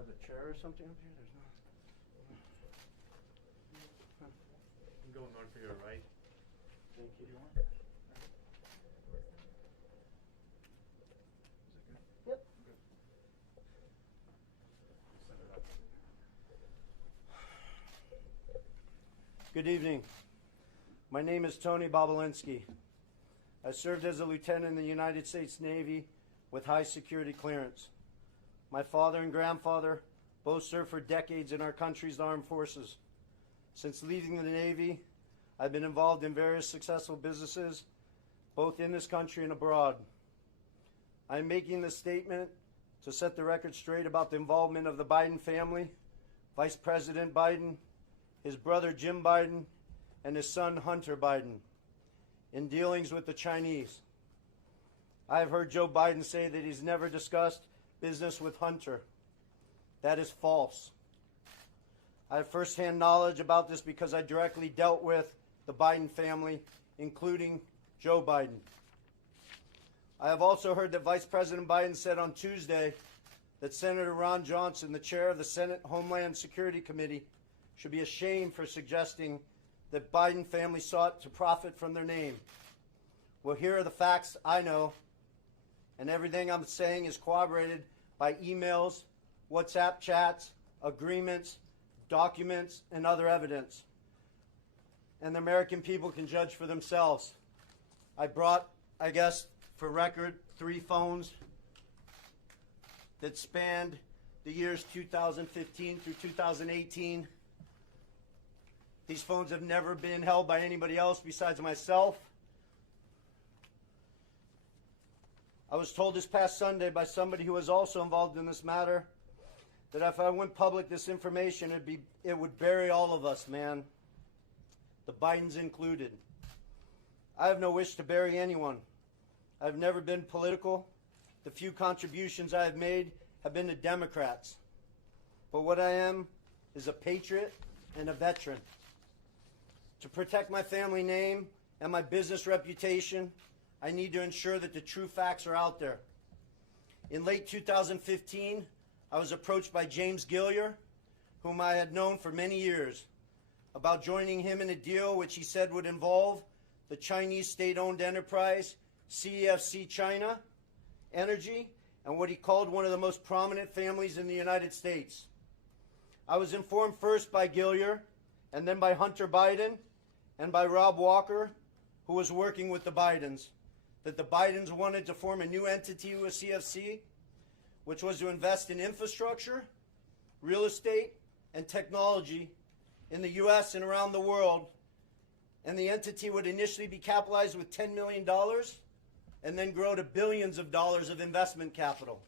have a chair or something up here? There's not. I'm going on for your right. Thank you. Yep. Good evening. My name is Tony Bobulinski. I served as a lieutenant in the United States Navy with high security clearance. My father and grandfather both served for decades in our country's armed forces. Since leaving the Navy, I've been involved in various successful businesses, both in this country and abroad. I'm making this statement to set the record straight about the involvement of the Biden family, Vice President Biden, his brother Jim Biden, and his son Hunter Biden in dealings with the Chinese. I have heard Joe Biden say that he's never discussed business with Hunter. That is false. I have firsthand knowledge about this because I directly dealt with the Biden family, including Joe Biden. I have also heard that Vice President Biden said on Tuesday that Senator Ron Johnson, the chair of the Senate Homeland Security Committee, should be ashamed for suggesting that Biden family sought to profit from their name. Well, here are the facts I know, and everything I'm saying is corroborated by emails, WhatsApp chats, agreements, documents, and other evidence. And the American people can judge for themselves. I brought, I guess, for record, 3 phones that spanned the years 2015 through 2018. These phones have never been held by anybody else besides myself. I was told this past Sunday by somebody who was also involved in this matter that if I went public this information, it would bury all of us, man. The Bidens included. I have no wish to bury anyone. I've never been political. The few contributions I have made have been to Democrats. But what I am is a patriot and a veteran. To protect my family name and my business reputation, I need to ensure that the true facts are out there. In late 2015, I was approached by James Gilliar, whom I had known for many years, about joining him in a deal which he said would involve the Chinese state-owned enterprise CEFC China Energy and what he called one of the most prominent families in the United States. I was informed first by Gilliar and then by Hunter Biden and by Rob Walker, who was working with the Bidens, that the Bidens wanted to form a new entity with CFC, which was to invest in infrastructure, real estate, and technology in the U.S. and around the world. And the entity would initially be capitalized with $10 million and then grow to billions of dollars of investment capital.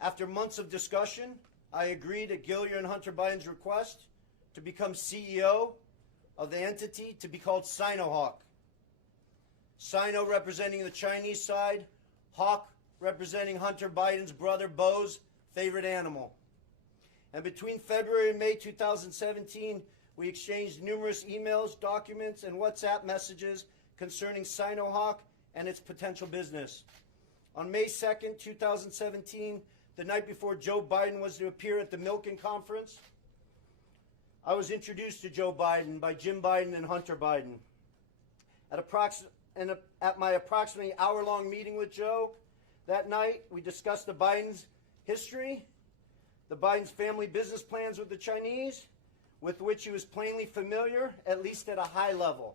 After months of discussion, I agreed at Gilliar and Hunter Biden's request to become CEO of the entity to be called Sinohawk. Sino representing the Chinese side, Hawk representing Hunter Biden's brother Bo's favorite animal. And between February and May 2017, we exchanged numerous emails, documents, and WhatsApp messages concerning Sinohawk and its potential business. On May 2nd, 2017, the night before Joe Biden was to appear at the Milken Conference, I was introduced to Joe Biden by Jim Biden and Hunter Biden. At my approximately hour-long meeting with Joe that night, we discussed the Biden's history, the Biden's family business plans with the Chinese, with which he was plainly familiar, at least at a high level.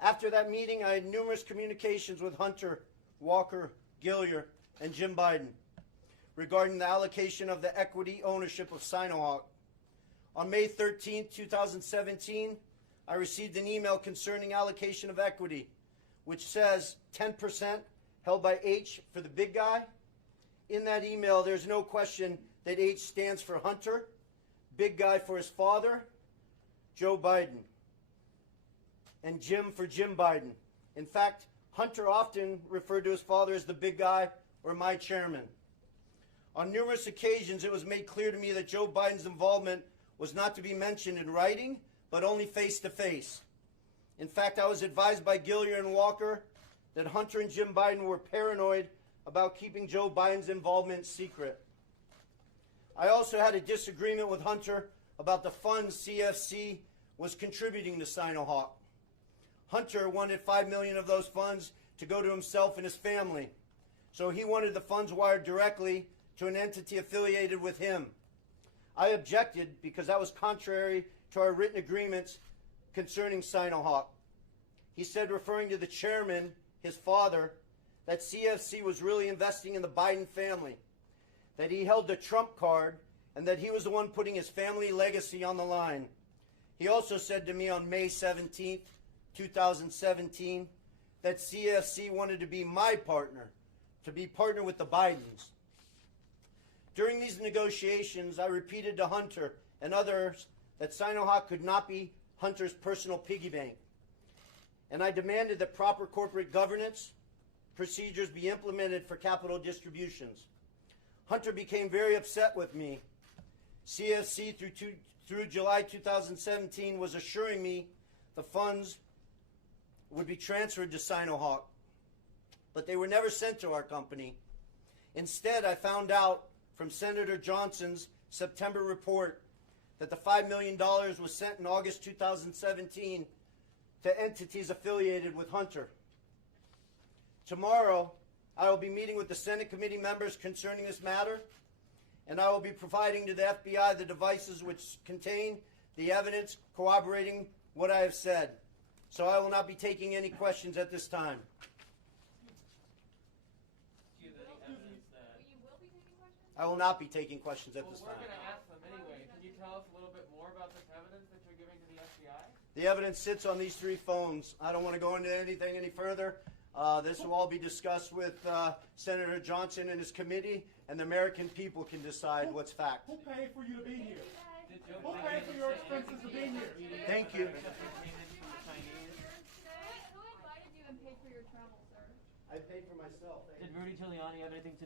After that meeting, I had numerous communications with Hunter, Walker, Gilliar, and Jim Biden regarding the allocation of the equity ownership of Sinohawk. On May 13, 2017, I received an email concerning allocation of equity, which says 10% held by H for the big guy. In that email, there's no question that H stands for Hunter, big guy for his father, Joe Biden, and Jim for Jim Biden. In fact, Hunter often referred to his father as the big guy or my chairman. On numerous occasions, it was made clear to me that Joe Biden's involvement was not to be mentioned in writing, but only face-to-face. In fact, I was advised by Gilliar and Walker that Hunter and Jim Biden were paranoid about keeping Joe Biden's involvement secret. I also had a disagreement with Hunter about the funds CFC was contributing to Sinohawk. Hunter wanted $5 million of those funds to go to himself and his family, so he wanted the funds wired directly to an entity affiliated with him. I objected because that was contrary to our written agreements concerning Sinohawk. He said, referring to the chairman, his father, that CFC was really investing in the Biden family, that he held the Trump card, and that he was the one putting his family legacy on the line. He also said to me on May 17th, 2017, that CFC wanted to be my partner, to be partner with the Bidens. During these negotiations, I repeated to Hunter and others that Sinohawk could not be Hunter's personal piggy bank. And I demanded that proper corporate governance procedures be implemented for capital distributions. Hunter became very upset with me. CFC through July 2017 was assuring me the funds would be transferred to Sinohawk, but they were never sent to our company. Instead, I found out from Senator Johnson's September report that the $5 million was sent in August 2017 to entities affiliated with Hunter. Tomorrow, I will be meeting with the Senate committee members concerning this matter, and I will be providing to the FBI the devices which contain the evidence corroborating what I have said. So I will not be taking any questions at this time. Do you have any evidence that... You will be taking questions? I will not be taking questions at this Well, we're time. going to ask them anyway. Can you tell us a little bit more about this evidence that you're giving to the FBI? The evidence sits on these 3 phones. I don't want to go into anything any further. This will all be discussed with Senator Johnson and his committee, and the American people can decide what's fact. Who paid for you to be here? Did Joe Who paid for your expenses to be here? Thank you. Who invited you and paid for your travel, sir? I paid for myself. Did Rudy Giuliani have anything to do